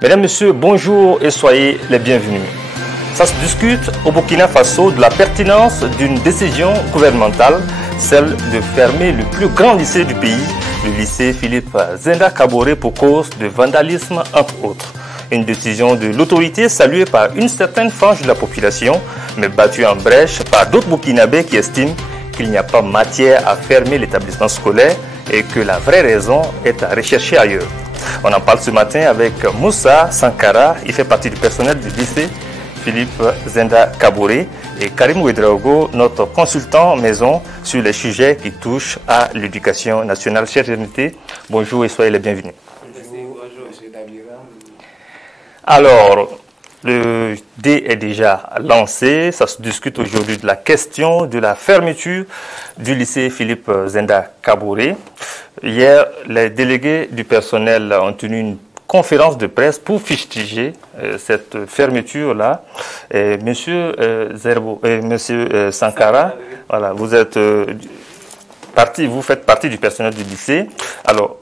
Mesdames, Messieurs, bonjour et soyez les bienvenus. Ça se discute au Burkina Faso de la pertinence d'une décision gouvernementale, celle de fermer le plus grand lycée du pays, le lycée Philippe Zenda Kaboré, pour cause de vandalisme entre autres. Une décision de l'autorité saluée par une certaine frange de la population, mais battue en brèche par d'autres Burkinabés qui estiment qu'il n'y a pas matière à fermer l'établissement scolaire et que la vraie raison est à rechercher ailleurs. On en parle ce matin avec Moussa Sankara, il fait partie du personnel du lycée Philippe Zenda Kaboré, et Karim Ouedraogo, notre consultant maison sur les sujets qui touchent à l'éducation nationale. Chers invités, bonjour et soyez les bienvenus. Alors, le dé est déjà lancé. Ça se discute aujourd'hui de la question de la fermeture du lycée Philippe Zenda Kaboré. Hier, les délégués du personnel ont tenu une conférence de presse pour fustiger cette fermeture-là. Monsieur Monsieur Sankara, voilà, vous êtes vous faites partie du personnel du lycée. Alors,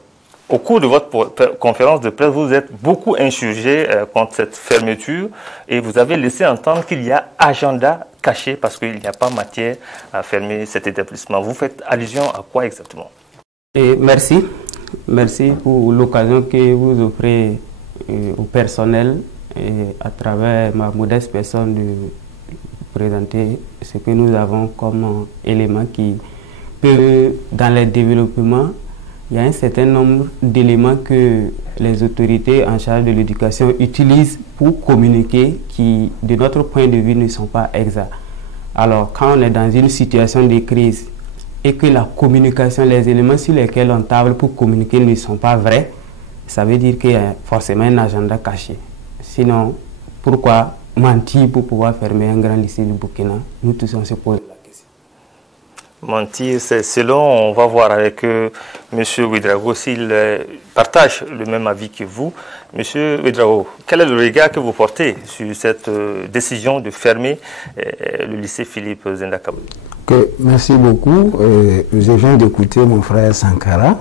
au cours de votre conférence de presse, vous êtes beaucoup insurgé contre cette fermeture et vous avez laissé entendre qu'il y a agenda caché parce qu'il n'y a pas matière à fermer cet établissement. Vous faites allusion à quoi exactement? Merci. Merci pour l'occasion que vous offrez au personnel et à travers ma modeste personne de présenter ce que nous avons comme élément qui peut, dans les développements, il y a un certain nombre d'éléments que les autorités en charge de l'éducation utilisent pour communiquer qui, de notre point de vue, ne sont pas exacts. Alors, quand on est dans une situation de crise et que la communication, les éléments sur lesquels on table pour communiquer ne sont pas vrais, ça veut dire qu'il y a forcément un agenda caché. Sinon, pourquoi mentir pour pouvoir fermer un grand lycée du Burkina? Nous tous, on se pose la question. Mentir, c'est selon, on va voir avec M. Ouedraogo s'il partage le même avis que vous. Monsieur Ouedraogo, quel est le regard que vous portez sur cette décision de fermer le lycée Philippe Zenda Kaboré? Merci beaucoup. Je viens d'écouter mon frère Sankara.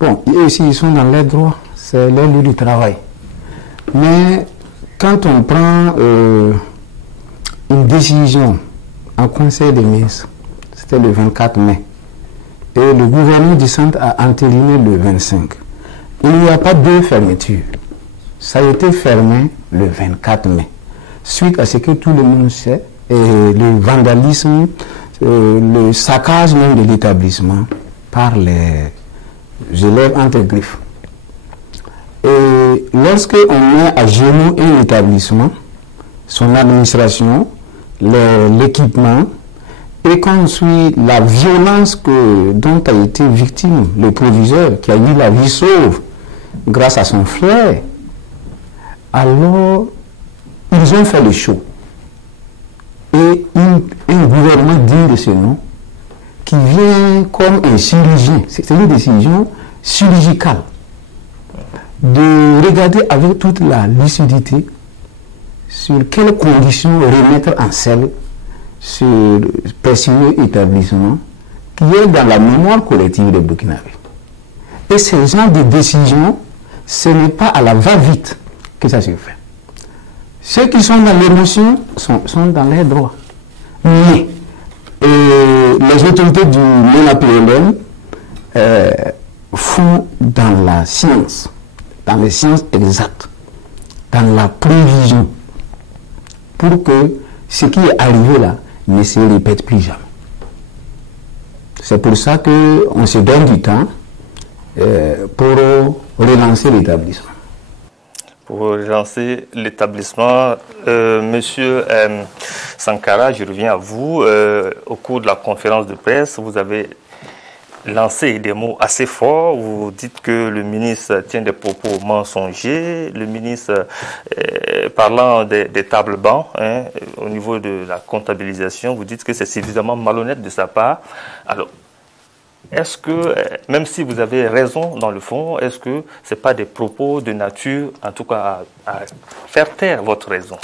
Bon, eux aussi, ils sont dans leurs droits. C'est leur lieu de travail. Mais quand on prend une décision en conseil des ministres, c'était le 24 mai, et le gouvernement du centre a entériné le 25. Il n'y a pas deux fermetures. Ça a été fermé le 24 mai. Suite à ce que tout le monde sait, et le vandalisme, le saccage même de l'établissement par les élèves entre griffes. Et lorsque on met à genoux un établissement, son administration, l'équipement, et qu'on suit la violence dont a été victime le proviseur, qui a eu la vie sauve grâce à son frère, alors ils ont fait le show. Et un gouvernement digne de ce nom, qui vient comme un chirurgien, c'est une décision chirurgicale, de regarder avec toute la lucidité sur quelles conditions remettre en selle ce précieux établissement qui est dans la mémoire collective des Burkinabés. Et ce genre de décision, ce n'est pas à la va-vite que ça se fait. Ceux qui sont dans l'émotion sont dans leurs droits. Mais les autorités du MONAPLM font dans la science, dans les sciences exactes, dans la prévision, pour que ce qui est arrivé là ne se répète plus jamais. C'est pour ça qu'on se donne du temps pour relancer l'établissement. Pour relancer l'établissement, Monsieur Sankara, je reviens à vous. Au cours de la conférence de presse, vous avez lancé des mots assez forts. Vous dites que le ministre tient des propos mensongers. Le ministre, parlant des tables bancs, au niveau de la comptabilisation, vous dites que c'est suffisamment malhonnête de sa part. Alors, est-ce que, même si vous avez raison dans le fond, est-ce que ce n'est pas des propos de nature, en tout cas, à faire taire votre raison?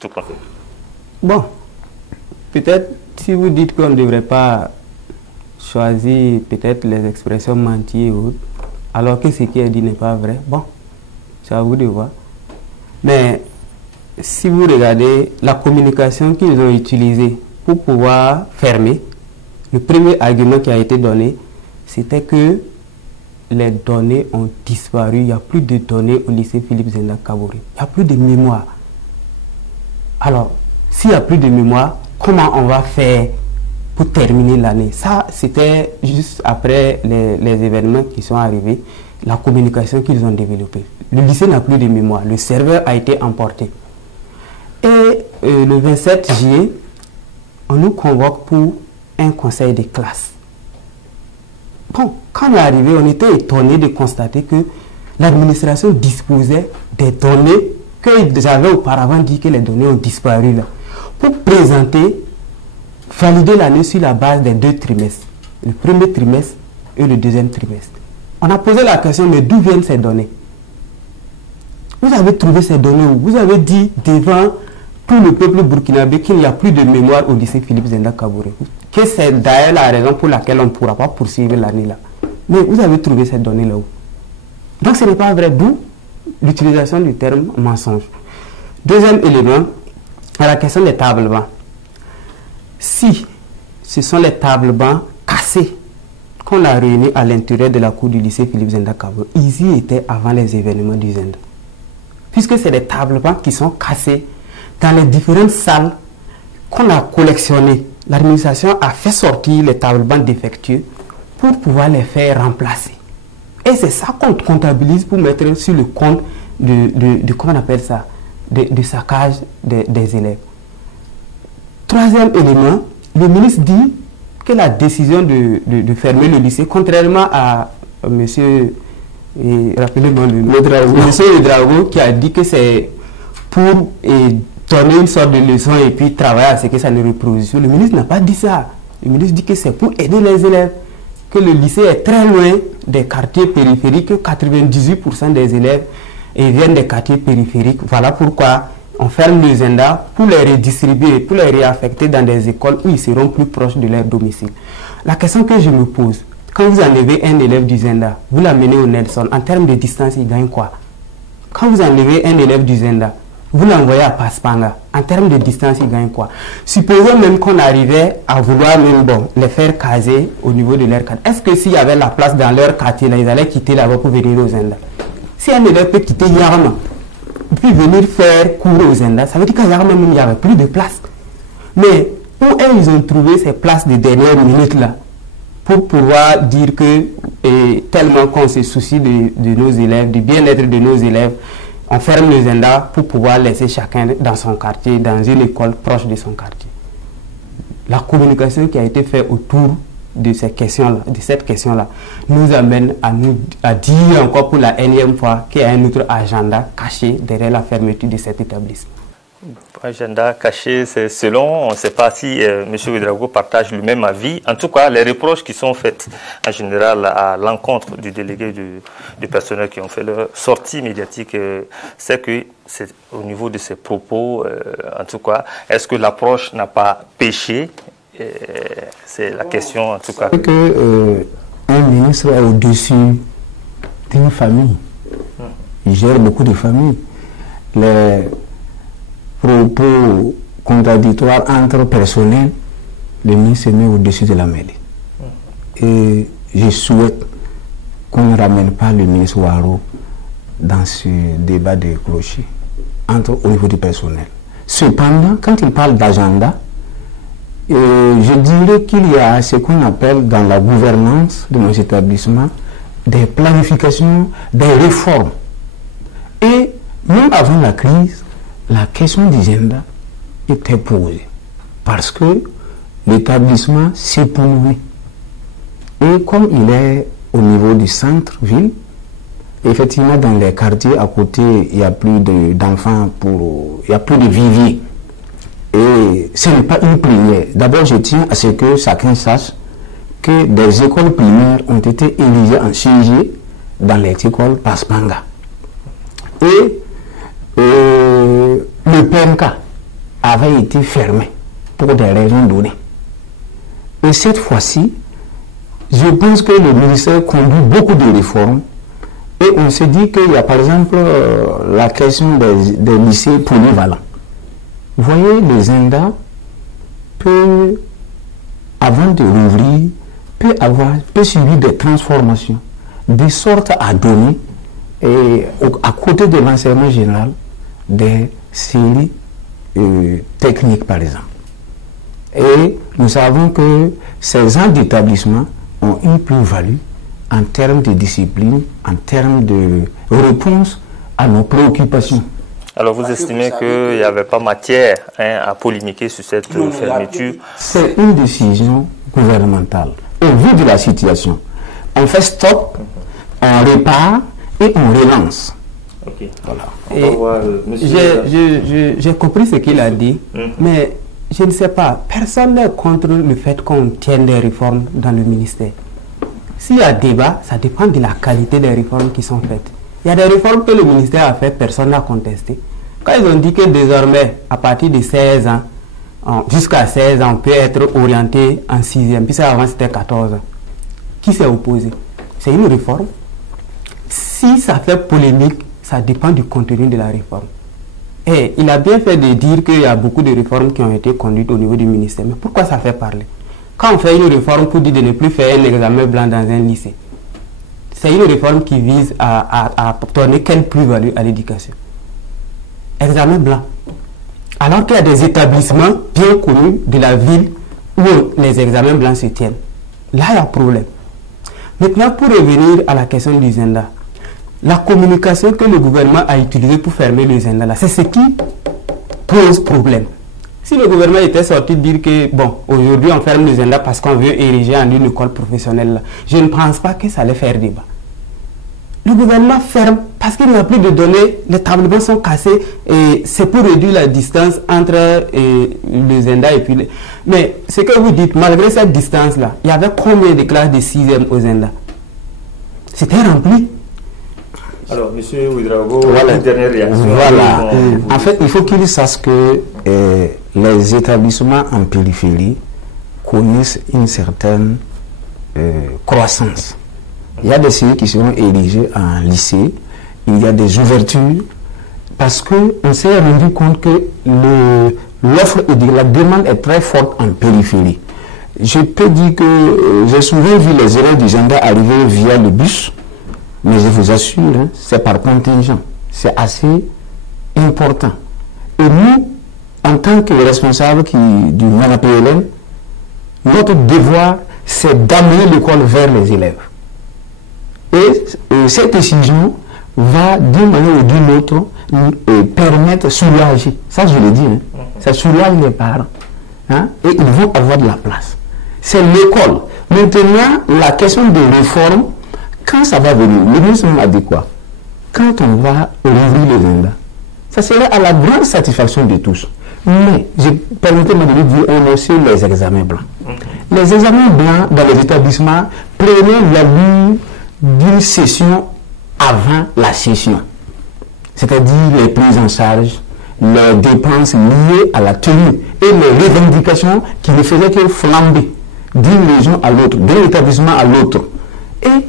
Tout cas. Bon, peut-être si vous dites qu'on ne devrait pas choisir peut-être les expressions menties ou autres, alors que ce qui est dit n'est pas vrai, bon, c'est à vous de voir. Mais si vous regardez la communication qu'ils ont utilisée pour pouvoir fermer, le premier argument qui a été donné, c'était que les données ont disparu. Il n'y a plus de données au lycée Philippe Zenda Kaboré. Il n'y a plus de mémoire. Alors, s'il n'y a plus de mémoire, comment on va faire pour terminer l'année? Ça, c'était juste après les événements qui sont arrivés, la communication qu'ils ont développée. Le lycée n'a plus de mémoire. Le serveur a été emporté. Et le 27 juillet, on nous convoque pour un conseil de classe. Bon, quand on est arrivé, on était étonné de constater que l'administration disposait des données qu'ils avaient auparavant dit que les données ont disparu là, pour présenter, valider l'année sur la base des 2 trimestres, le premier trimestre et le deuxième trimestre. On a posé la question, mais d'où viennent ces données? Vous avez trouvé ces données où? Vous avez dit devant tout le peuple burkinabé qu'il n'y a plus de mémoire au lycée Philippe Zenda Kaboré. Que c'est d'ailleurs la raison pour laquelle on ne pourra pas poursuivre l'année là. Mais vous avez trouvé ces données là où? Donc ce n'est pas vrai, d'où l'utilisation du terme mensonge. Deuxième élément, à la question des tables bancs. Si ce sont les tables bancs cassés qu'on a réunis à l'intérieur de la cour du lycée Philippe Zenda Kaboré, ils y étaient avant les événements du Zenda. Puisque c'est des tables bancs qui sont cassés dans les différentes salles qu'on a collectionnées. L'administration a fait sortir les tables bancs défectueux pour pouvoir les faire remplacer. Et c'est ça qu'on comptabilise pour mettre sur le compte de comment on appelle ça, de saccage des élèves. Troisième élément, le ministre dit que la décision de fermer le lycée, contrairement à monsieur, rappelez-moi le nom, monsieur Drago, qui a dit que c'est pour donner une sorte de leçon et puis travailler à ce que ça ne reproduise. Le ministre n'a pas dit ça. Le ministre dit que c'est pour aider les élèves, que le lycée est très loin des quartiers périphériques, que 98% des élèves viennent des quartiers périphériques. Voilà pourquoi on ferme le Zenda pour les redistribuer, pour les réaffecter dans des écoles où ils seront plus proches de leur domicile. La question que je me pose, quand vous enlevez un élève du Zenda, vous l'amenez au Nelson, en termes de distance, il gagne quoi? Quand vous enlevez un élève du Zenda, vous l'envoyez à Paspanga, en termes de distance, il gagne quoi? Supposons même qu'on arrivait à vouloir même, les faire caser au niveau de leur quartier. Est-ce que s'il y avait la place dans leur quartier, là, ils allaient quitter là-bas pour venir au Zenda? Si un élève peut quitter Yarma, puis venir faire cours au Zenda, ça veut dire qu'à Yarma même, il n'y avait plus de place. Mais où ils ont trouvé ces places de dernière minute là, pour pouvoir dire que, tellement qu'on se soucie de nos élèves, du bien-être de nos élèves, on ferme le Zenda pour pouvoir laisser chacun dans son quartier, dans une école proche de son quartier. La communication qui a été faite autour de ces questions-là, de cette question-là, nous amène à dire encore pour la énième fois qu'il y a un autre agenda caché derrière la fermeture de cet établissement. Agenda caché, c'est selon, on ne sait pas si M. Ouedraogo partage le même avis. En tout cas, les reproches qui sont faits en général à l'encontre du délégué du personnel qui ont fait leur sortie médiatique, c'est que c'est au niveau de ses propos, en tout cas, est-ce que l'approche n'a pas péché? C'est la question en tout cas. C'est que un ministre est au-dessus d'une famille. Il gère beaucoup de familles. Les propos contradictoires entre personnels, le ministre se met au-dessus de la mêlée. Et je souhaite qu'on ne ramène pas le ministre Ouaro dans ce débat de clocher au niveau du personnel. Cependant, quand il parle d'agenda, je dirais qu'il y a ce qu'on appelle dans la gouvernance de nos établissements des planifications, des réformes. Et même avant la crise, la question du Zenda était posée parce que l'établissement s'épanouit. Et comme il est au niveau du centre-ville, effectivement dans les quartiers à côté, il n'y a plus d'enfants, il n'y a plus de viviers. Et ce n'est pas une première. D'abord, je tiens à ce que chacun sache que des écoles primaires ont été érigées en CG dans les écoles Paspanga. Et le PMK avait été fermé pour des raisons données. Et cette fois-ci, je pense que le ministère conduit beaucoup de réformes Et on se dit qu'il y a par exemple la question des lycées polyvalents. Vous voyez, le Zenda peut, avant de rouvrir, peut subir des transformations, de sorte à donner, à côté de l'enseignement général, des séries techniques par exemple. Et nous savons que ces gens d'établissement ont une plus-value en termes de discipline, en termes de réponse à nos préoccupations. Alors vous estimez qu'il n'y avait pas matière à polémiquer sur cette fermeture? C'est une décision gouvernementale. Au vu de la situation, on fait stop, on répare et on relance. Ok. Voilà. J'ai compris ce qu'il a dit, mais je ne sais pas, personne n'est contre le fait qu'on tienne des réformes dans le ministère. S'il y a débat, ça dépend de la qualité des réformes qui sont faites. Il y a des réformes que le ministère a faites, personne n'a contesté. Quand ils ont dit que désormais, à partir de 16 ans, jusqu'à 16 ans, on peut être orienté en 6e, puis ça avant c'était 14 ans. Qui s'est opposé? C'est une réforme. Si ça fait polémique, ça dépend du contenu de la réforme. Et il a bien fait de dire qu'il y a beaucoup de réformes qui ont été conduites au niveau du ministère. Mais pourquoi ça fait parler? Quand on fait une réforme pour dire de ne plus faire un examen blanc dans un lycée, c'est une réforme qui vise à donner quelle plus-value à l'éducation? Examen blanc. Alors qu'il y a des établissements bien connus de la ville où les examens blancs se tiennent. Là, il y a problème. Maintenant, pour revenir à la question du Zenda, la communication que le gouvernement a utilisée pour fermer le Zenda, c'est ce qui pose problème. Si le gouvernement était sorti dire que, bon, aujourd'hui on ferme le Zenda parce qu'on veut ériger en une école professionnelle, là, je ne pense pas que ça allait faire débat. Le gouvernement ferme parce qu'il n'y a plus de données, les tableaux sont cassés et c'est pour réduire la distance entre le Zenda et puis... Mais ce que vous dites, malgré cette distance-là, il y avait combien de classes de 6e au Zenda? C'était rempli. Alors, M. Ouedraogo, voilà. Une dernière réaction. Voilà. En fait, il faut qu'ils sachent que les établissements en périphérie connaissent une certaine croissance. Il y a des séries qui seront érigées en lycée, il y a des ouvertures, parce qu'on s'est rendu compte que l'offre et la demande est très forte en périphérie. Je peux dire que j'ai souvent vu les élèves du Zenda arriver via le bus, mais je vous assure, hein, c'est par contingent. C'est assez important. Et nous, en tant que responsables du MONAPLN, notre devoir, c'est d'amener l'école vers les élèves. Et cette décision va, d'une manière ou d'une autre, permettre de soulager. Ça, je le dis, hein, ça soulage les parents. Hein, et ils vont avoir de la place. C'est l'école. Maintenant, la question de réforme, quand ça va venir, le ministre a dit quoi? Quand on va rouvrir le Zenda, ça serait à la grande satisfaction de tous. Mais, permettez-moi de dire, on a aussi les examens blancs. Les examens blancs dans les établissements prenaient l'allure d'une session avant la session. C'est-à-dire les prises en charge, les dépenses liées à la tenue et les revendications qui ne faisaient que flamber d'une région à l'autre, d'un établissement à l'autre. Et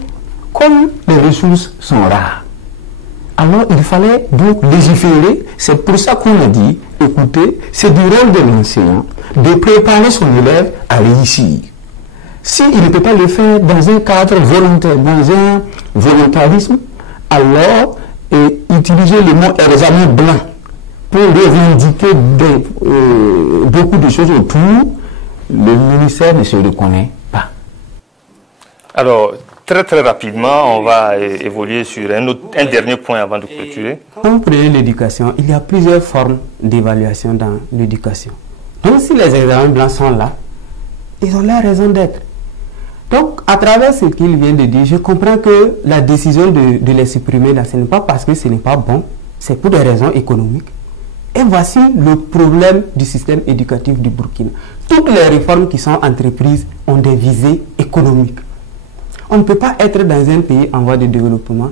comme les ressources sont rares, alors il fallait donc légiférer. C'est pour ça qu'on a dit, écoutez, c'est du rôle de l'enseignant de préparer son élève à réussir. S'il ne peut pas le faire dans un cadre volontaire, dans un volontarisme, alors utiliser le mot examen blanc pour revendiquer beaucoup de choses autour, le ministère ne se reconnaît pas. Alors, très rapidement, on va évoluer sur un dernier point avant de clôturer. Quand vous prenez l'éducation, il y a plusieurs formes d'évaluation dans l'éducation. Donc si les examens blancs sont là, ils ont la raison d'être. Donc à travers ce qu'il vient de dire, je comprends que la décision de les supprimer là, ce n'est pas parce que ce n'est pas bon, c'est pour des raisons économiques. Et voici le problème du système éducatif du Burkina. Toutes les réformes qui sont entreprises ont des visées économiques. On ne peut pas être dans un pays en voie de développement,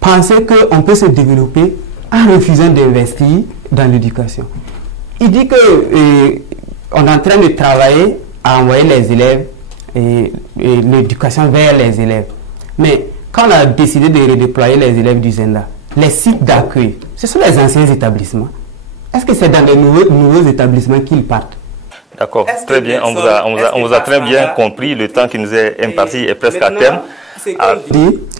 penser qu'on peut se développer en refusant d'investir dans l'éducation. Il dit qu'on est en train de travailler à envoyer les élèves et l'éducation vers les élèves. Mais quand on a décidé de redéployer les élèves du Zenda, les sites d'accueil, ce sont les anciens établissements. Est-ce que c'est dans les nouveaux établissements qu'ils partent? D'accord, très bien. On vous a très bien compris. Le temps qui nous est imparti est presque à terme.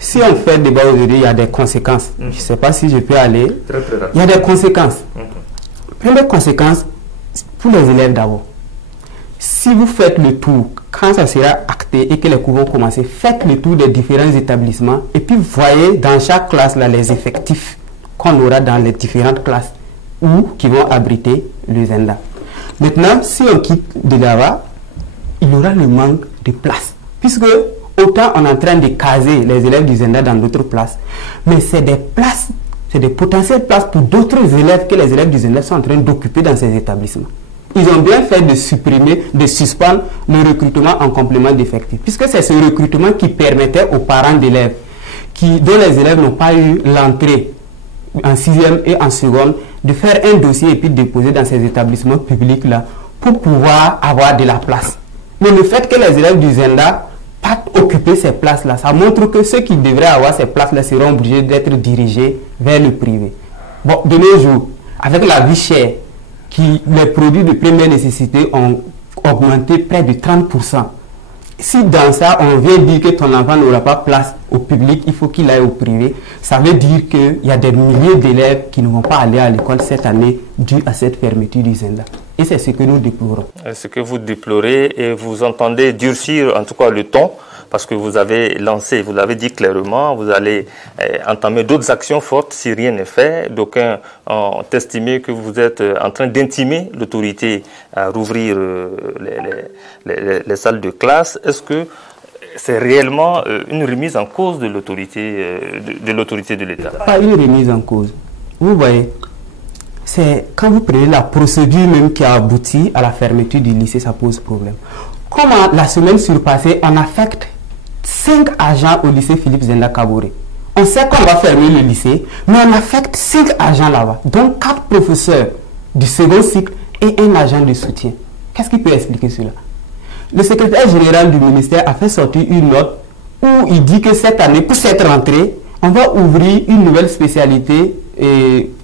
Si on fait le débat aujourd'hui, il y a des conséquences. Je ne sais pas si je peux aller. Il y a des conséquences. Première conséquence, pour les élèves d'abord. Si vous faites le tour, quand ça sera acté et que les cours vont commencer, faites le tour des différents établissements et puis voyez dans chaque classe là, les effectifs qu'on aura dans les différentes classes ou qui vont abriter le Zenda. Maintenant, si on quitte de là-bas, il y aura le manque de place. Puisque autant on est en train de caser les élèves du Zenda dans d'autres places, mais c'est des places, c'est des potentielles places pour d'autres élèves que les élèves du Zenda sont en train d'occuper dans ces établissements. Ils ont bien fait de supprimer, de suspendre le recrutement en complément d'effectifs, puisque c'est ce recrutement qui permettait aux parents d'élèves, dont les élèves n'ont pas eu l'entrée en 6e et en seconde, de faire un dossier et puis de déposer dans ces établissements publics-là pour pouvoir avoir de la place. Mais le fait que les élèves du Zenda partent occuper ces places-là, ça montre que ceux qui devraient avoir ces places-là seront obligés d'être dirigés vers le privé. Bon, de nos jours, avec la vie chère, les produits de première nécessité ont augmenté près de 30%. Si dans ça, on vient dire que ton enfant n'aura pas place au public, il faut qu'il aille au privé, ça veut dire qu'il y a des milliers d'élèves qui ne vont pas aller à l'école cette année dû à cette fermeture du Zenda. Et c'est ce que nous déplorons. Ce que vous déplorez et vous entendez durcir en tout cas le ton, parce que vous avez lancé, vous l'avez dit clairement, vous allez entamer d'autres actions fortes si rien n'est fait. D'aucuns ont estimé que vous êtes en train d'intimer l'autorité à rouvrir les salles de classe. Est-ce que c'est réellement une remise en cause de l'autorité de l'État? Pas une remise en cause. Vous voyez, c'est quand vous prenez la procédure même qui a abouti à la fermeture du lycée, ça pose problème. Comme la semaine surpassée, on affecte 5 agents au lycée Philippe Zenda Kaboré. On sait qu'on va fermer le lycée, mais on affecte 5 agents là-bas. Donc 4 professeurs du second cycle et un agent de soutien. Qu'est-ce qui peut expliquer cela? Le secrétaire général du ministère a fait sortir une note où il dit que cette année, pour cette rentrée, on va ouvrir une nouvelle spécialité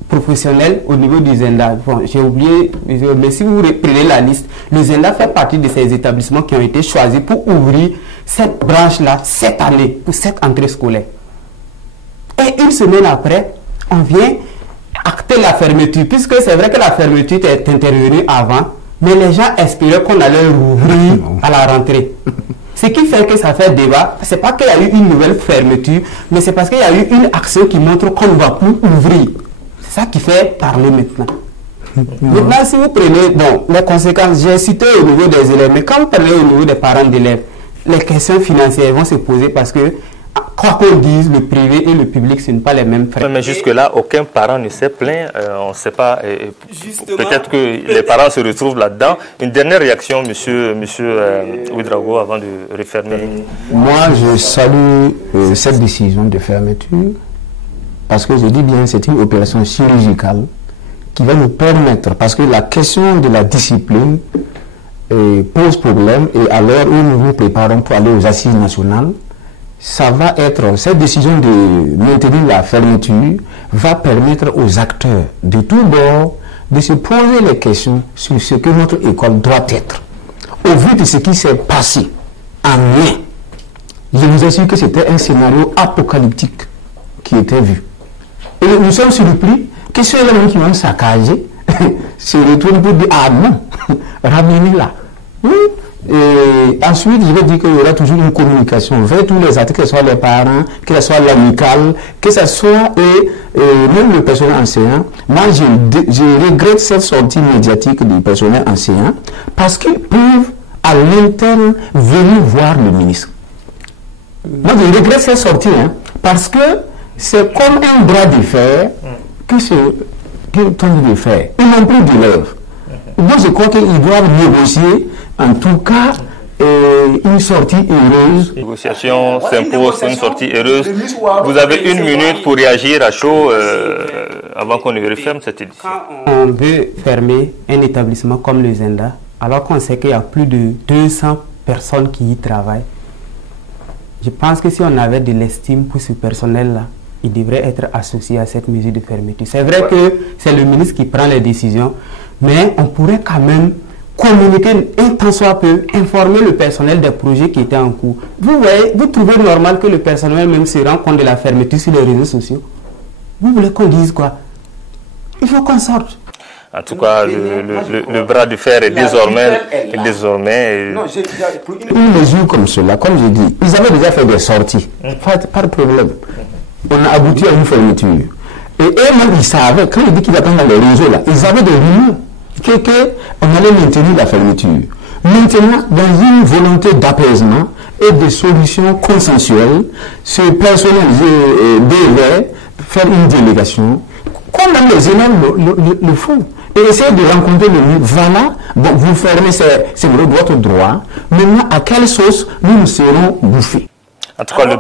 professionnelle au niveau du Zenda. Bon, j'ai oublié, mais si vous prenez la liste, le Zenda fait partie de ces établissements qui ont été choisis pour ouvrir cette branche-là cette année, pour cette entrée scolaire. Et une semaine après, on vient acter la fermeture, puisque c'est vrai que la fermeture est intervenue avant, mais les gens espéraient qu'on allait rouvrir à la rentrée. Ce qui fait que ça fait débat, c'est pas qu'il y a eu une nouvelle fermeture, mais c'est parce qu'il y a eu une action qui montre qu'on ne va plus ouvrir. C'est ça qui fait parler maintenant. Maintenant, si vous prenez, bon, les conséquences, j'ai cité au niveau des élèves, mais quand vous prenez au niveau des parents d'élèves, les questions financières vont se poser parce que, quoi qu'on dise, le privé et le public, ce ne sont pas les mêmes frais. Mais jusque-là, aucun parent ne s'est plaint. On ne sait pas. Peut-être que les parents se retrouvent là-dedans. Une dernière réaction, monsieur Ouedraogo, avant de refermer. Moi, je salue cette décision de fermeture parce que je dis bien, c'est une opération chirurgicale qui va nous permettre, parce que la question de la discipline pose problème, et à l'heure où nous nous préparons pour aller aux assises nationales, ça va être, cette décision de maintenir la fermeture va permettre aux acteurs de tous bords de se poser les questions sur ce que notre école doit être. Au vu de ce qui s'est passé en mai, je vous assure que c'était un scénario apocalyptique qui était vu. Et nous sommes surpris que ceux-là qui vont saccager se retournent pour dire ah non, ramenez-la. Oui. Et ensuite, je vais dire qu'il y aura toujours une communication vers tous les acteurs, que ce soit les parents, que ce soit l'amicale, que ce soit même le personnel enseignant. Moi, je regrette cette sortie médiatique du personnel enseignant parce qu'ils peuvent à l'interne venir voir le ministre. Moi, je regrette cette sortie parce que c'est comme un bras de fer que tombe de fer. Ils n'ont plus d'élèves. Moi, je crois qu'ils doivent négocier, en tout cas, une sortie heureuse. Négociation s'impose, une sortie heureuse. Vous avez une minute pour réagir à chaud avant qu'on ne referme cette édition. Quand on veut fermer un établissement comme le Zenda, alors qu'on sait qu'il y a plus de 200 personnes qui y travaillent, Je pense que si on avait de l'estime pour ce personnel-là, il devrait être associé à cette mesure de fermeture. C'est vrai que c'est le ministre qui prend les décisions, mais on pourrait quand même communiquer un tant soit peu, informer le personnel des projets qui étaient en cours. Vous voyez, vous trouvez normal que le personnel même se rend compte de la fermeture sur les réseaux sociaux? Vous voulez qu'on dise quoi? Il faut qu'on sorte. En tout cas, le bras de fer est désormais... Une mesure comme cela, comme je dis, ils avaient déjà fait des sorties, pas de problème. On a abouti à une fermeture. Et eux-mêmes, ils savaient, quand ils disent qu'ils attendent dans les réseaux, là, ils avaient des rumeurs qu'on allait maintenir la fermeture. Maintenant, dans une volonté d'apaisement et de solutions consensuelles, ce personnel devait faire une délégation, comme même les élèves le font. Et essayer de rencontrer le mieux. Voilà, bon, vous fermez, c'est votre droit. Maintenant, à quelle sauce nous serons bouffés? En tout cas, le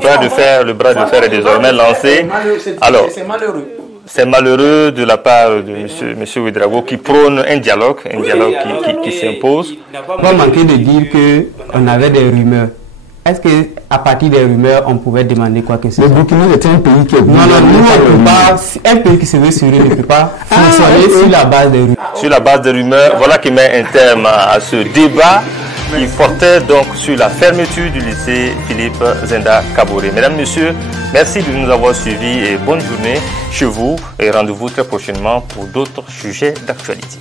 bras de fer est désormais lancé. Alors, c'est malheureux de la part de M. Ouédraogo qui prône un dialogue qui s'impose. Il n'a pas manqué de dire qu'on avait des rumeurs. Est-ce qu'à partir des rumeurs, on pouvait demander quoi que ce soit? Le Burkina est un pays qui est... Non, nous, on peut pas... Un pays qui se veut sur ne peut pas fonctionner sur la base des rumeurs. Sur la base des rumeurs, voilà qui met un terme à ce débat qui portait donc sur la fermeture du lycée Philippe Zenda Kaboré. Mesdames, Messieurs, merci de nous avoir suivis et bonne journée chez vous et rendez-vous très prochainement pour d'autres sujets d'actualité.